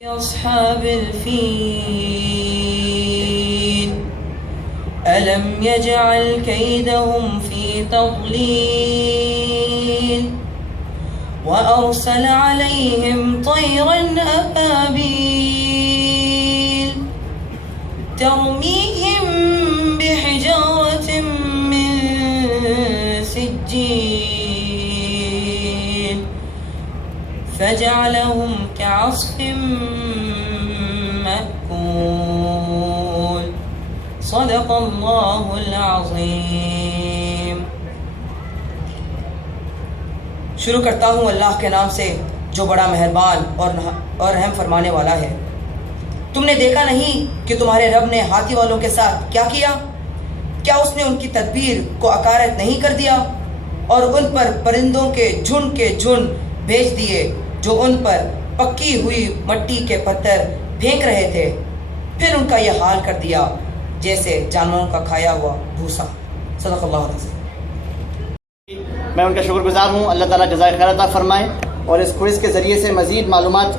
أصحاب الفيل ألم يجعل كيدهم في تضليل وأرسل عليهم طيرا أبابيل ترميهم بحجارة من سجيل فجعلهم كعصف مأكول صدق اللہ العظیم۔ شروع کرتا ہوں اللہ کے نام سے جو بڑا مہربان اور رحم فرمانے والا ہے۔ تم نے دیکھا نہیں کہ تمہارے رب نے ہاتھی والوں کے ساتھ کیا کیا؟ کیا اس نے ان کی تدبیر کو اکارت نہیں کر دیا اور ان پر پرندوں کے جھنڈ بھیج دیے جو ان پر پکی ہوئی مٹی کے پتھر پھینک رہے تھے، پھر ان کا یہ حال کر دیا جیسے جانوروں کا کھایا ہوا بھوسا۔ صدق اللہ العظیم۔ میں ان کا شکر گزار ہوں، اللہ تعالیٰ جزائے خیر عطا فرمائے اور اس کوئز کے ذریعے سے مزید معلومات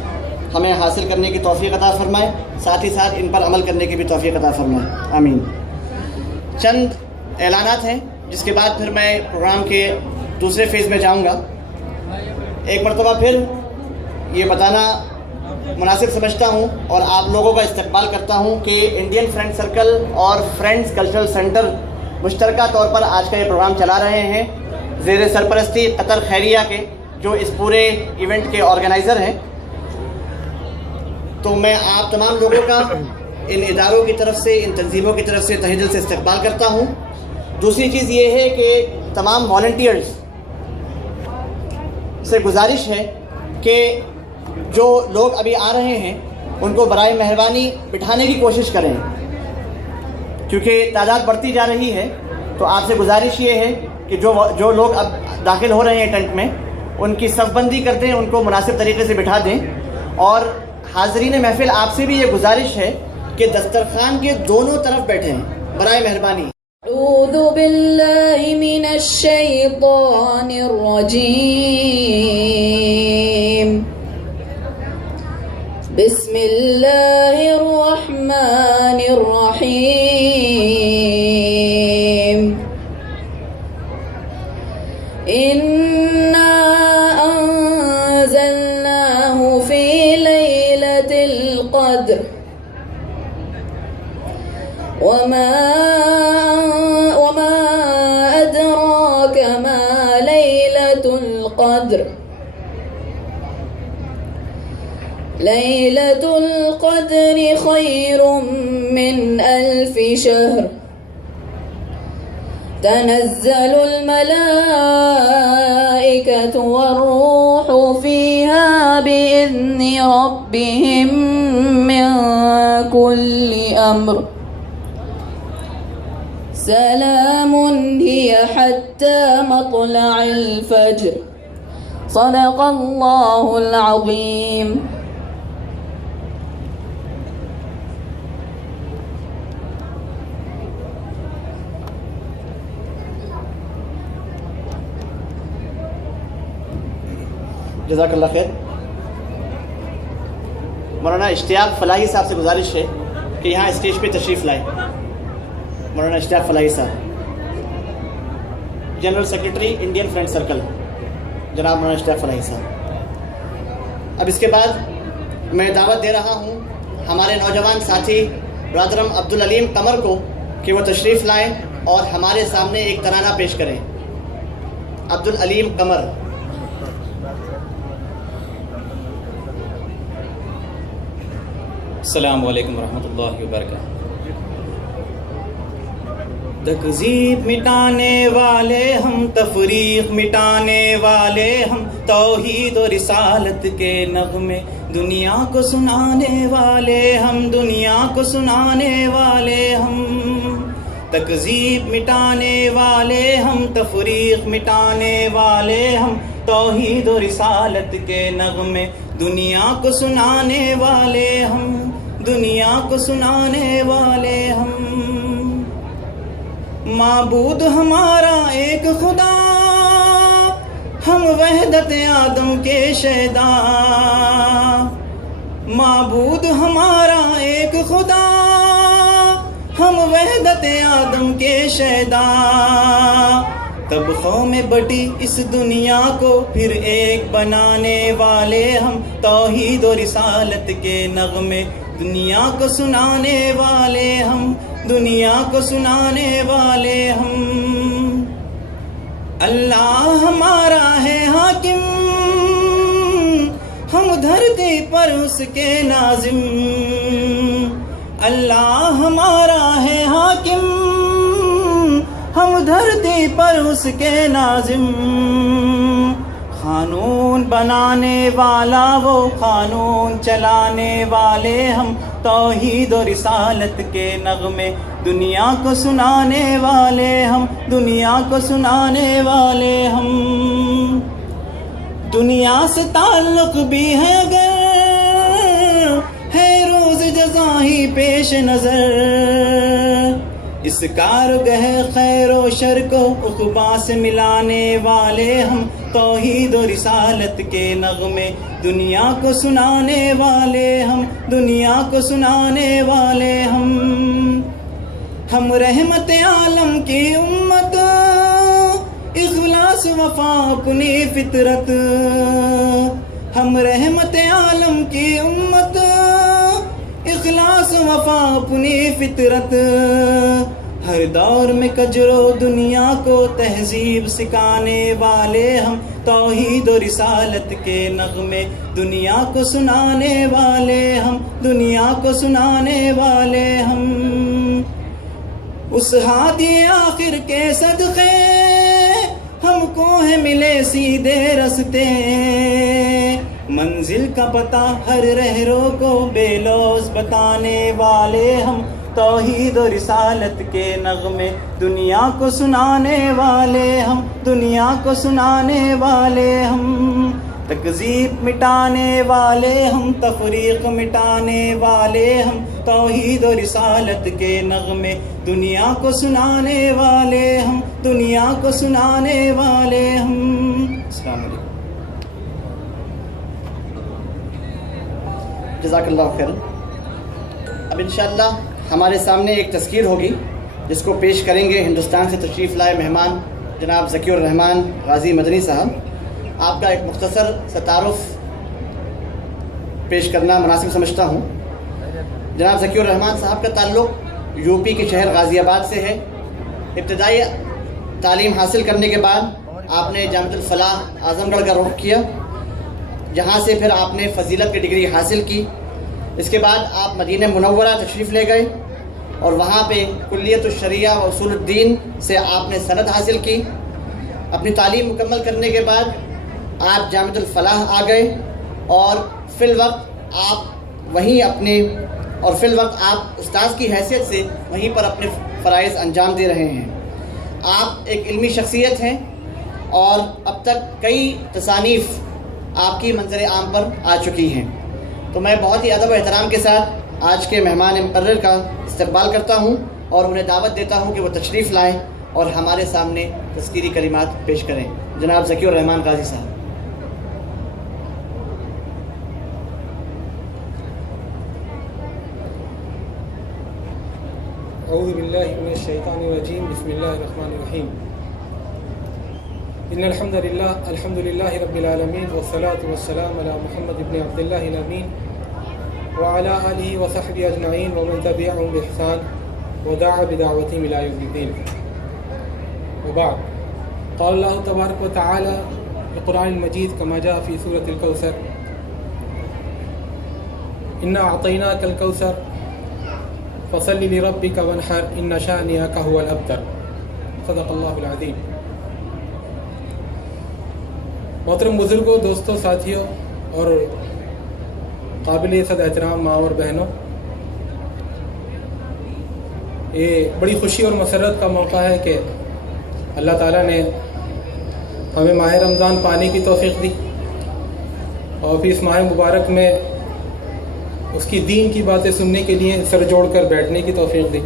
ہمیں حاصل کرنے کی توفیق عطا فرمائے، ساتھ ہی ساتھ ان پر عمل کرنے کی بھی توفیق عطا فرمائے، آمین۔ چند اعلانات ہیں جس کے بعد پھر میں پروگرام کے دوسرے فیز میں جاؤں گا۔ ایک مرتبہ پھر یہ بتانا مناسب سمجھتا ہوں اور آپ لوگوں کا استقبال کرتا ہوں کہ انڈین فرینڈ سرکل اور فرینڈز کلچرل سینٹر مشترکہ طور پر آج کا یہ پروگرام چلا رہے ہیں زیر سرپرستی قطر خیریہ کے، جو اس پورے ایونٹ کے آرگنائزر ہیں۔ تو میں آپ تمام لوگوں کا ان اداروں کی طرف سے، ان تنظیموں کی طرف سے تہہ دل سے استقبال کرتا ہوں۔ دوسری چیز یہ ہے کہ تمام والنٹیئرز سے گزارش ہے کہ جو لوگ ابھی آ رہے ہیں ان کو برائے مہربانی بٹھانے کی کوشش کریں، کیونکہ تعداد بڑھتی جا رہی ہے۔ تو آپ سے گزارش یہ ہے کہ جو لوگ اب داخل ہو رہے ہیں ٹینٹ میں، ان کی صف بندی کر دیں، ان کو مناسب طریقے سے بٹھا دیں۔ اور حاضرین محفل آپ سے بھی یہ گزارش ہے کہ دسترخوان کے دونوں طرف بیٹھیں برائے مہربانی۔ اعوذ باللہ من الشیطان الرجیم، بسم اللہ الرحمن الرحیم، انا انزلناہ فی لیلۃ القدر وما ادراک ما لیلۃ القدر، لیلۃ القدر خیر من الف شہر، تنزل الملائکۃ والروح فیہا بإذن ربہم من کل امر، سلام ہی حتی مطلع الفجر۔ صدق اللہ العظیم۔ جزاک اللہ خیر۔ مولانا اشتیاق فلاحی صاحب سے گزارش ہے کہ یہاں اسٹیج پہ تشریف لائیں۔ مولانا اشتیاق فلاحی صاحب، general secretary Indian friend circle, جناب مولانا اشتیاق فلاحی صاحب۔ اب اس کے بعد میں دعوت دے رہا ہوں ہمارے نوجوان ساتھی برادرم عبدالعلیم قمر کو کہ وہ تشریف لائیں اور ہمارے سامنے ایک ترانہ پیش کریں۔ عبدالعلیم قمر۔ السلام علیکم ورحمۃ اللہ وبرکاتہ۔ تکذیب مٹانے والے ہم، تفریق مٹانے والے ہم، توحید و رسالت کے نغمے دنیا کو سنانے والے ہم، دنیا کو سنانے والے ہم۔ تکذیب مٹانے والے ہم، تفریق مٹانے والے ہم، توحید و رسالت کے نغمے دنیا کو سنانے والے ہم، دنیا کو سنانے والے ہم۔ معبود ہمارا ایک خدا، ہم وحدت آدم کے شہدا، معبود ہمارا ایک خدا، ہم وحدت آدم کے شہدا، تب قوم بٹی اس دنیا کو پھر ایک بنانے والے ہم، توحید و رسالت کے نغمے دنیا کو سنانے والے ہم، دنیا کو سنانے والے ہم۔ اللہ ہمارا ہے حاکم، ہم دھرتی پر اس کے ناظم، اللہ ہمارا ہے حاکم، ہم دھرتی پر اس کے ناظم، قانون بنانے والا وہ، قانون چلانے والے ہم، توحید و رسالت کے نغمے دنیا کو سنانے والے ہم، دنیا کو سنانے والے ہم۔ دنیا سے تعلق بھی ہے اگر، ہے روز جزا ہی پیش نظر، اس کارگہ خیر و شر کو عقبا سے ملانے والے ہم، توحید و رسالت کے نغمے دنیا کو سنانے والے ہم، دنیا کو سنانے والے ہم رحمت عالم کی امت، اخلاص وفا اپنی فطرت، ہم رحمت عالم کی امت، اخلاص وفا اپنی فطرت، ہر دور میں کجرو دنیا کو تہذیب سکھانے والے ہم، توحید و رسالت کے نغمے دنیا کو سنانے والے ہم، دنیا کو سنانے والے ہم۔ اس ہادی آخر کے صدقے ہم کو ہے ملے سیدھے رستے، منزل کا پتہ ہر رہرو کو بے لوز بتانے والے ہم، توحید و رسالت کے نغمے دنیا کو سنانے والے ہم، دنیا کو سنانے والے ہم۔ تکذیب مٹانے والے ہم، تفریق مٹانے والے ہم، توحید و رسالت کے نغمے دنیا کو سنانے والے ہم، دنیا کو سنانے والے ہم۔ السلام علیکم۔ جزاک اللہ خیر۔ اب انشاءاللہ ہمارے سامنے ایک تذکیر ہوگی جس کو پیش کریں گے ہندوستان سے تشریف لائے مہمان جناب ذکی الرحمان غازی مدنی صاحب۔ آپ کا ایک مختصر سا تعارف پیش کرنا مناسب سمجھتا ہوں۔ جناب ذکی الرحمان صاحب کا تعلق یو پی کے شہر غازی آباد سے ہے۔ ابتدائی تعلیم حاصل کرنے کے بعد آپ نے جامعۃ الفلاح اعظم گڑھ کا رخ کیا، جہاں سے پھر آپ نے فضیلت کی ڈگری حاصل کی۔ اس کے بعد آپ مدینہ منورہ تشریف لے گئے اور وہاں پہ کلیت الشریعہ و اصول الدین سے آپ نے سند حاصل کی۔ اپنی تعلیم مکمل کرنے کے بعد آپ جامعۃ الفلاح آ گئے اور فی الوقت آپ استاذ کی حیثیت سے وہیں پر اپنے فرائض انجام دے رہے ہیں۔ آپ ایک علمی شخصیت ہیں اور اب تک کئی تصانیف آپ کی منظر عام پر آ چکی ہیں، تو میں بہت ہی ادب و احترام کے ساتھ آج کے مہمان مقرر کا استقبال کرتا ہوں اور انہیں دعوت دیتا ہوں کہ وہ تشریف لائیں اور ہمارے سامنے تذکیری کلمات پیش کریں۔ جناب ذکی الرحمان غازی صاحب۔ اعوذ باللہ من الشیطان الرجیم، بسم اللہ الرحمن الرحیم۔ ان الحمد للہ رب العالمین والصلاة والسلام علی محمد بن عبد اللہ الامین وعلی آلہ وصحبہ اجمعین ومن تبعهم بإحسان ودعا بدعوتهم إلى يوم الدين، وبعد، قال اللہ تبارک وتعالی في القرآن المجید كما جاء في سورة الكوثر: إنا أعطيناك الكوثر فصل لربك وانحر إن شانئك هو الأبتر، صدق اللہ العظیم۔ محترم بزرگوں، دوستوں، ساتھیوں اور قابل صد احترام ماں اور بہنوں، یہ بڑی خوشی اور مسرت کا موقع ہے کہ اللہ تعالیٰ نے ہمیں ماہ رمضان پانے کی توفیق دی اور پھر اس ماہ مبارک میں اس کی دین کی باتیں سننے کے لیے سر جوڑ کر بیٹھنے کی توفیق دی۔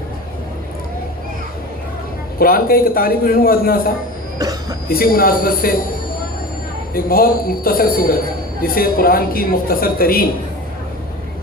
قرآن کا ایک طالب علم ادنا سا اسی مناسبت سے ایک بہت مختصر صورت جسے قرآن کی مختصر ترین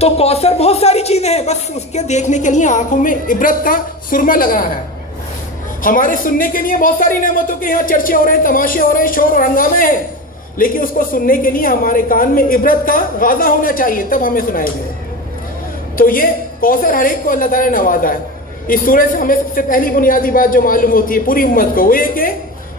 تو کوثر بہت ساری چیزیں ہیں، بس اس کے دیکھنے کے لیے آنکھوں میں عبرت کا سرما لگانا ہے. ہمارے سننے کے لیے بہت ساری نعمتوں کے یہاں چرچے ہو رہے ہیں، تماشے ہو رہے ہیں، شور اور ہنگامے ہیں، لیکن اس کو سننے کے لیے ہمارے کان میں عبرت کا غازہ ہونا چاہیے، تب ہمیں سنائے گئے. تو یہ کوثر ہر ایک کو اللہ تعالیٰ نے نوازا ہے. اس سورہ سے ہمیں سب سے پہلی بنیادی بات جو معلوم ہوتی ہے پوری امت کو، وہ یہ کہ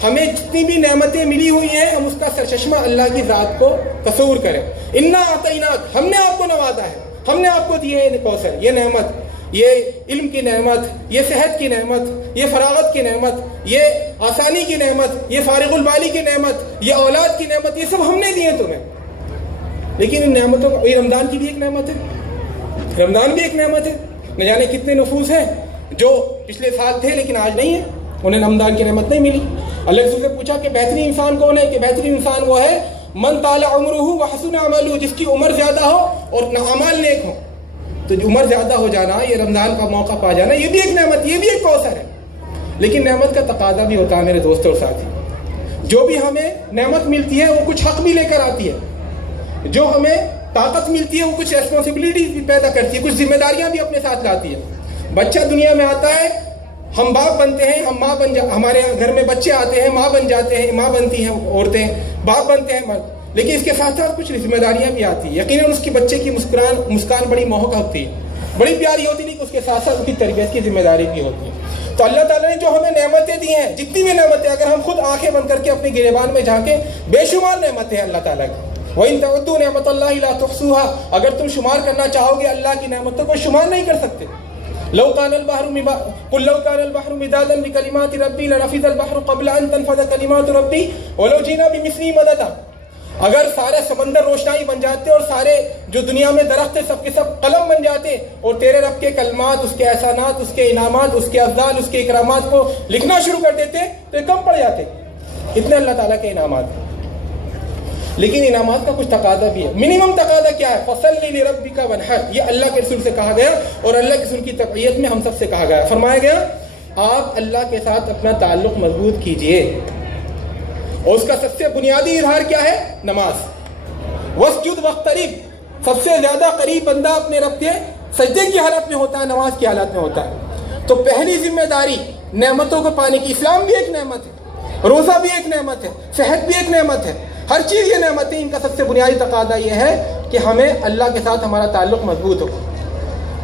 ہمیں جتنی بھی نعمتیں ملی ہوئی ہیں ہم اس کا سرچشمہ اللہ کی ذات کو تصور کریں. انا اعطیناک، ہم نے آپ کو نوازا ہے، ہم نے آپ کو دی ہے کوثر، یہ نعمت، یہ علم کی نعمت، یہ صحت کی نعمت، یہ فراغت کی نعمت، یہ آسانی کی نعمت، یہ فارغ البالی کی نعمت، یہ اولاد کی نعمت، یہ سب ہم نے دی ہیں تمہیں. لیکن ان نعمتوں کا، یہ رمضان کی بھی ایک نعمت ہے، رمضان بھی ایک نعمت ہے. نہ جانے کتنے نفوس ہیں جو پچھلے سال تھے لیکن آج نہیں ہیں، انہیں رمضان کی نعمت نہیں ملی. اللہ رسول سے پوچھا کہ بہترین انسان کون ہے؟ کہ بہترین انسان وہ ہے من طال عمرہ وحسن عملہ، جس کی عمر زیادہ ہو اور اعمال نیک ہو. تو جو عمر زیادہ ہو جانا، یہ رمضان کا موقع پا جانا، یہ بھی ایک نعمت، یہ بھی ایک کوثر ہے. لیکن نعمت کا تقاضا بھی ہوتا ہے میرے دوستوں اور ساتھی. جو بھی ہمیں نعمت ملتی ہے وہ کچھ حق بھی لے کر آتی ہے، جو ہمیں طاقت ملتی ہے وہ کچھ ریسپانسبلٹیز بھی پیدا کرتی ہے، کچھ ذمہ داریاں بھی اپنے ساتھ لاتی ہے. بچہ دنیا میں آتا ہے، ہم باپ بنتے ہیں، ہم ماں ہمارے گھر میں بچے آتے ہیں، ماں بن جاتے ہیں، ماں بنتی ہیں عورتیں، باپ بنتے ہیں مرد. لیکن اس کے ساتھ ساتھ کچھ ذمہ داریاں بھی آتی ہیں. یقیناً اس کی بچے کی مسکان بڑی موہک ہوتی ہے، بڑی پیاری ہوتی ہے، لیکن اس کے ساتھ ساتھ اس کی تربیت کی ذمہ داری بھی ہوتی ہے. تو اللہ تعالیٰ نے جو ہمیں نعمتیں دی ہیں، جتنی بھی نعمتیں، اگر ہم خود آنکھیں بند کر کے اپنے گریبان میں جھانکیں، بے شمار نعمتیں ہیں اللہ تعالیٰ کی. وَإِن تَعُدُّوا نِعْمَتَ اللَّهِ لَا تُحْصُوهَا، اگر تم شمار کرنا چاہو گے اللہ کی نعمتوں کو شمار نہیں کر سکتے. لو كان البحر مدادا لكلمات ربي لنفذ البحر قبل ان تنفذ كلمات ربي ولو جئنا بمثله مددا. اگر سارے سمندر روشنائی بن جاتے اور سارے جو دنیا میں درخت ہیں سب کے سب قلم بن جاتے اور تیرے رب کے کلمات، اس کے احسانات، اس کے انعامات، اس کے افضال، اس کے اکرامات کو لکھنا شروع کر دیتے تو یہ کم پڑ جاتے. اتنے اللہ تعالیٰ کے انعامات ہیں. لیکن انعامات کا کچھ تقاضا بھی ہے. منیمم تقاضا کیا ہے؟ فَصَلِّ لِرَبِّكَ وَانْحَرْ. یہ اللہ کے رسول سے کہا گیا اور اللہ کے رسول کی تبعیت میں ہم سب سے کہا گیا. فرمایا گیا آپ اللہ کے ساتھ اپنا تعلق مضبوط کیجئے، اور اس کا سب سے بنیادی اظہار کیا ہے؟ نماز. وَاسْجُدْ وَاقْتَرِب. سب سے زیادہ قریب بندہ اپنے رب کے سجدے کی حالت میں ہوتا ہے، نماز کی حالت میں ہوتا ہے. تو پہلی ذمہ داری نعمتوں کو پانے کی، اسلام بھی ایک نعمت ہے، روزہ بھی ایک نعمت ہے، صحت بھی ایک نعمت ہے، ہر چیز یہ نعمتیں. ان کا سب سے بنیادی تقاضا یہ ہے کہ ہمیں اللہ کے ساتھ ہمارا تعلق مضبوط ہو،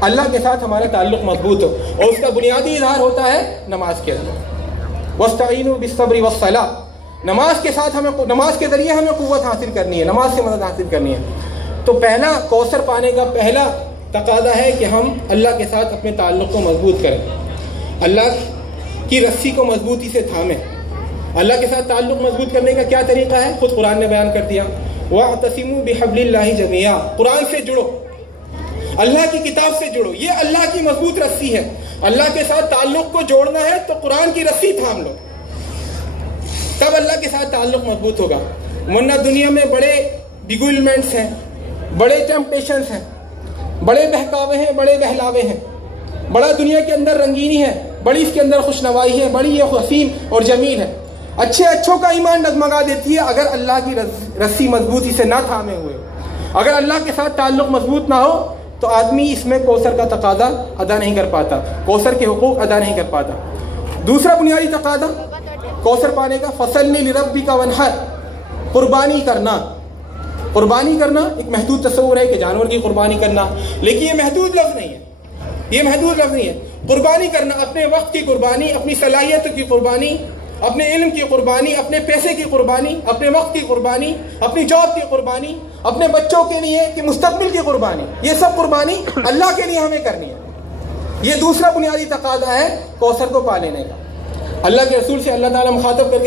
اللہ کے ساتھ ہمارا تعلق مضبوط ہو، اور اس کا بنیادی اظہار ہوتا ہے نماز کے اندر. وَاسْتَعِينُوا بِالصَّبْرِ وَالصَّلَاةِ. نماز کے ساتھ نماز کے ذریعے ہمیں قوت حاصل کرنی ہے، نماز سے مدد حاصل کرنی ہے. تو پہلا کوثر پانے کا پہلا تقاضا ہے کہ ہم اللہ کے ساتھ اپنے تعلق کو مضبوط کریں، اللہ کی رسی کو مضبوطی سے تھامیں. اللہ کے ساتھ تعلق مضبوط کرنے کا کیا طریقہ ہے؟ خود قرآن نے بیان کر دیا. وَاعْتَصِمُوا بِحَبْلِ اللَّهِ جَمِيعًا. قرآن سے جڑو، اللہ کی کتاب سے جڑو، یہ اللہ کی مضبوط رسی ہے. اللہ کے ساتھ تعلق کو جوڑنا ہے تو قرآن کی رسی تھام لو، تب اللہ کے ساتھ تعلق مضبوط ہوگا. ورنہ دنیا میں بڑے بیگولمنٹس ہیں، بڑے ٹیمپٹیشنس ہیں، بڑے بہکاوے ہیں، بڑے بہلاوے ہیں، بڑا دنیا کے اندر رنگینی ہے، بڑی اس کے اندر خوشنوائی ہے، بڑی یہ حسین اور جمیل ہے. اچھے اچھوں کا ایمان ڈگمگا دیتی ہے اگر اللہ کی رسی مضبوطی سے نہ تھامے ہوئے. اگر اللہ کے ساتھ تعلق مضبوط نہ ہو تو آدمی اس میں کوثر کا تقاضا ادا نہیں کر پاتا، کوثر کے حقوق ادا نہیں کر پاتا. دوسرا بنیادی تقاضا کوثر پانے کا فَصَلِّ لِرَبِّكَ وَانْحَرْ. قربانی کرنا. قربانی کرنا ایک محدود تصور ہے کہ جانور کی قربانی کرنا، لیکن یہ محدود لفظ نہیں ہے، یہ محدود لفظ نہیں ہے. قربانی کرنا، اپنے وقت کی قربانی، اپنی صلاحیتوں کی قربانی، اپنے علم کی قربانی، اپنے پیسے کی قربانی، اپنے وقت کی قربانی، اپنی جاب کی قربانی، اپنے بچوں کے لیے کہ مستقبل کی قربانی، یہ سب قربانی اللہ کے لیے ہمیں کرنی ہے. یہ دوسرا بنیادی تقاضا ہے کوثر کو پا لینے کا. اللہ کے رسول سے اللہ تعالیٰ مخاطب ہو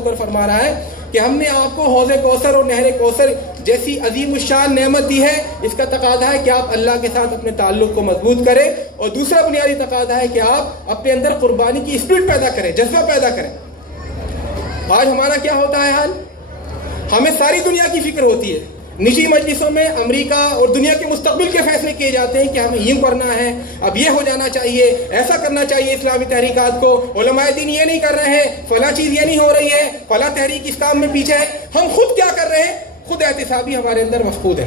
کر فرما رہا ہے کہ ہم نے آپ کو حوض کوثر اور نہر کوثر جیسی عظیم الشان نعمت دی ہے. اس کا تقاضا ہے کہ آپ اللہ کے ساتھ اپنے تعلق کو مضبوط کریں، اور دوسرا بنیادی تقاضا ہے کہ آپ اپنے اندر قربانی کی اسپرٹ پیدا کریں، جذبہ پیدا کریں. آج ہمارا کیا ہوتا ہے حال؟ ہمیں ساری دنیا کی فکر ہوتی ہے. نجی مجلسوں میں امریکہ اور دنیا کے مستقبل کے فیصلے کیے جاتے ہیں کہ ہمیں یہ کرنا ہے، اب یہ ہو جانا چاہیے، ایسا کرنا چاہیے اسلامی تحریکات کو، علماء دین یہ نہیں کر رہے ہیں، فلاں چیز یہ نہیں ہو رہی ہے، فلاں تحریک اس کام میں پیچھے ہے. ہم خود کیا کر رہے ہیں؟ خود احتسابی ہمارے اندر مفقود ہے.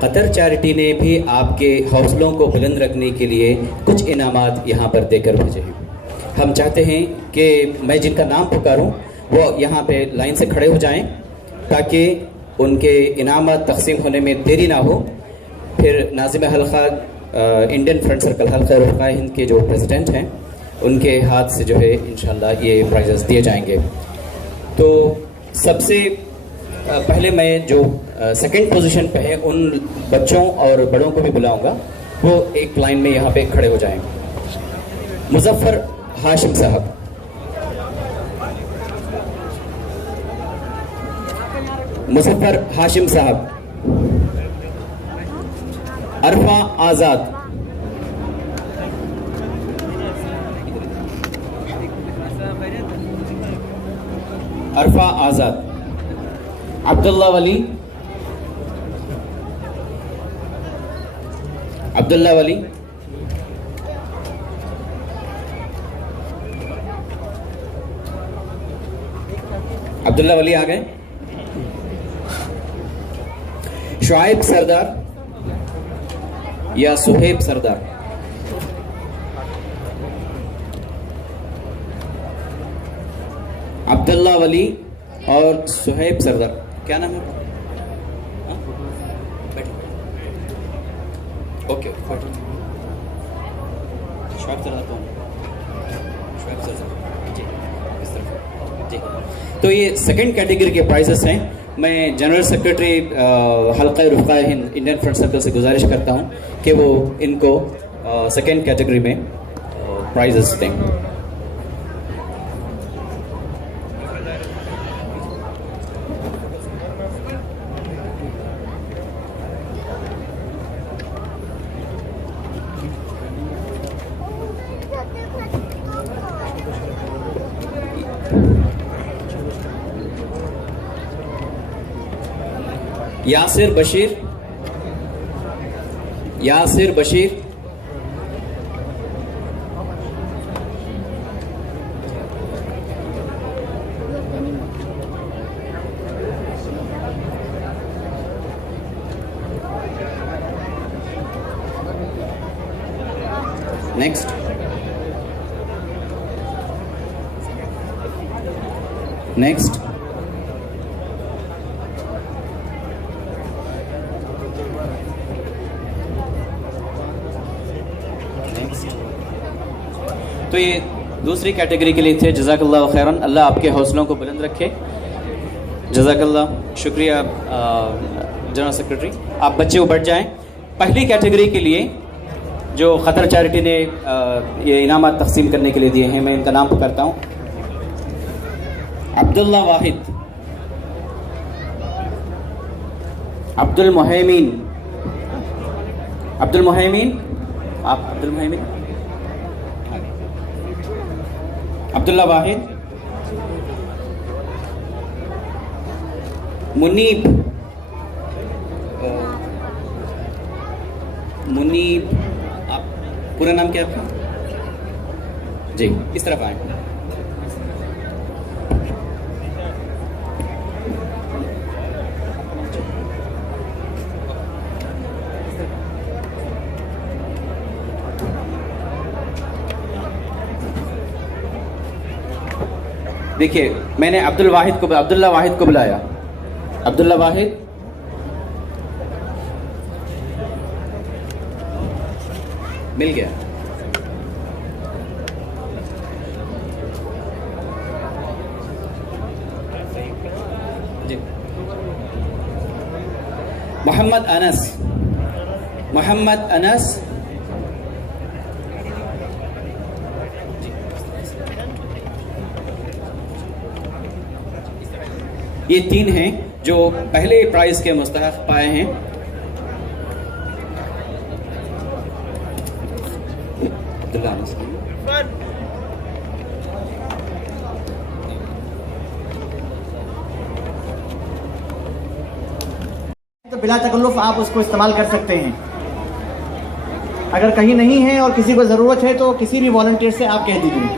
قطر چیریٹی نے بھی آپ کے حوصلوں کو بلند رکھنے کے لیے کچھ انعامات یہاں پر دے کر بھیجے ہیں. ہم چاہتے ہیں کہ میں جن کا نام پکاروں وہ یہاں پہ لائن سے کھڑے ہو جائیں تاکہ ان کے انعامات تقسیم ہونے میں دیری نہ ہو. پھر ناظم حلقہ انڈین فرینڈ سرکل حلقہ رفقائے ہند کے جو پریزیڈنٹ ہیں ان کے ہاتھ سے جو ہے انشاءاللہ یہ پرائزز دیے جائیں گے. تو سب سے پہلے میں جو سیکنڈ پوزیشن پہ ہے ان بچوں اور بڑوں کو بھی بلاؤں گا, وہ ایک لائن میں یہاں پہ کھڑے ہو جائیں. مظفر ہاشم صاحب, مظفر ہاشم صاحب. عرفہ آزاد, عرفہ آزاد. عبداللہ ولی, عبداللہ ولی. عبداللہ ولی آ گئے. شعیب سردار یا سہیب سردار. عبداللہ ولی اور سہیب سردار. کیا نام ہے آپ کا؟ اوکے, شعیب سردار کون؟ شعیب سردار جی, اس طرف جی. تو یہ سیکنڈ کیٹیگری کے پرائزز ہیں. میں جنرل سیکرٹری حلقہ رفقائے ہند انڈین فرینڈ سرکل سے گزارش کرتا ہوں کہ وہ ان کو سیکنڈ کیٹیگری میں پرائزز دیں. یاسر بشیر, یاسر بشیر. Next, next. تو یہ دوسری کیٹیگری کے لیے تھے. جزاک اللہ خیراً, اللہ آپ کے حوصلوں کو بلند رکھے. جزاک اللہ, شکریہ جنرل سیکرٹری. آپ بچے بیٹھ جائیں. پہلی کیٹیگری کے لیے جو قطر چیریٹی نے یہ انعامات تقسیم کرنے کے لیے دیے ہیں, میں ان کا نام پکارتا ہوں. عبداللہ واحد, عبد المحیمین, عبد المحیمین. آپ عبد المحیمین, عبداللہ واحد. منیب, منیب. آپ پورا نام کیا آپ کا؟ جی, اس طرف آئیں. دیکھیے, میں نے عبداللہ واحد کو بلایا. عبداللہ واحد, مل گیا. جی. محمد انس, محمد انس. یہ تین ہیں جو پہلے پرائز کے مستحق پائے ہیں. تو بلا تکلف آپ اس کو استعمال کر سکتے ہیں. اگر کہیں نہیں ہے اور کسی کو ضرورت ہے تو کسی بھی والنٹیئر سے آپ کہہ دیجیے.